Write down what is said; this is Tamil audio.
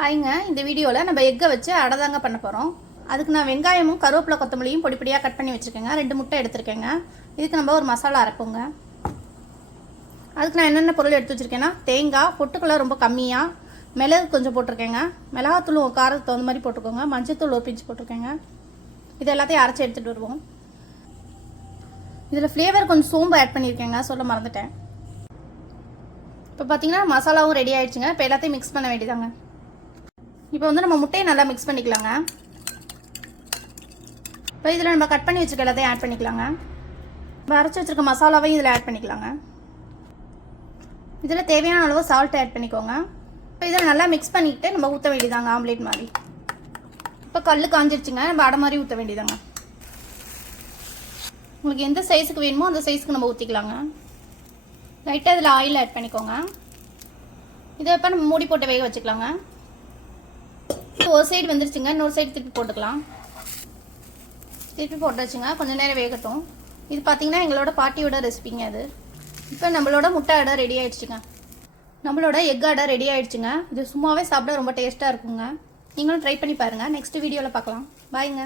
ஹாய்ங்க, இந்த வீடியோவில் நம்ம எக்கை வச்சு அடை தாங்க பண்ண போகிறோம். அதுக்கு நான் வெங்காயமும் கருவேப்பிலை கொத்தமல்லியும் பொடி பொடியாக கட் பண்ணி வச்சுருக்கேங்க. 2 முட்டை எடுத்துருக்கேங்க. இதுக்கு நம்ம ஒரு மசாலா அரைப்போங்க. அதுக்கு நான் என்னென்ன பொருள் எடுத்து வச்சுருக்கேன்னா, தேங்காய் பொட்டுக்கடலை ரொம்ப கம்மியாக, மிளகு கொஞ்சம் போட்டிருக்கேங்க, மிளகாத்தூள் காரத்துக்கு தகுந்த மாதிரி போட்டுக்கோங்க, மஞ்சத்தூள் ஒரு பிஞ்சு போட்டிருக்கேங்க. இது எல்லாத்தையும் அரைச்சி எடுத்துகிட்டு வருவோம். இதில் ஃப்ளேவர் கொஞ்சம் சோம்பு ஆட் பண்ணியிருக்கேங்க, சொல்ல மறந்துட்டேன். இப்போ பார்த்தீங்கன்னா மசாலாவும் ரெடி ஆகிடுச்சுங்க. இப்போ எல்லாத்தையும் மிக்ஸ் பண்ண வேண்டியதாங்க. இப்போ வந்து நம்ம முட்டையை நல்லா மிக்ஸ் பண்ணிக்கலாங்க. இப்போ இதில் நம்ம கட் பண்ணி வச்சுருக்க எல்லாத்தையும் ஆட் பண்ணிக்கலாங்க. இப்போ அரைச்சி வச்சுருக்க மசாலாவையும் இதில் ஆட் பண்ணிக்கலாங்க. இதில் தேவையான அளவு சால்ட் ஆட் பண்ணிக்கோங்க. இப்போ இதில் நல்லா மிக்ஸ் பண்ணிக்கிட்டு நம்ம ஊற்ற வேண்டியதாங்க, ஆம்லேட் மாதிரி. இப்போ கல் காஞ்சிருச்சுங்க, நம்ம அடை மாதிரி ஊற்ற வேண்டியதாங்க. உங்களுக்கு எந்த சைஸுக்கு வேணுமோ அந்த சைஸுக்கு நம்ம ஊற்றிக்கலாங்க. லைட்டாக இதில் ஆயில் ஆட் பண்ணிக்கோங்க. இதை இப்போ நம்ம மூடி போட்டு வேக வச்சுக்கலாங்க. ஒரு சைடு வந்துருச்சுங்க, இன்னொரு சைடு திருப்பி போட்டுக்கலாம். திருப்பி போட்டு வச்சுங்க, கொஞ்சம் நேரம் வேகட்டும். இது பார்த்தீங்கன்னா எங்களோட பாட்டியோட ரெசிபிங்க அது. இப்போ நம்மளோட முட்டை அடை ரெடி ஆகிடுச்சுங்க. நம்மளோட எக் அடை ரெடி ஆகிடுச்சுங்க. இது சும்மாவே சாப்பிட ரொம்ப டேஸ்ட்டாக இருக்குங்க. நீங்களும் ட்ரை பண்ணி பாருங்கள். நெக்ஸ்ட் வீடியோவில் பார்க்கலாம். பாய்ங்க.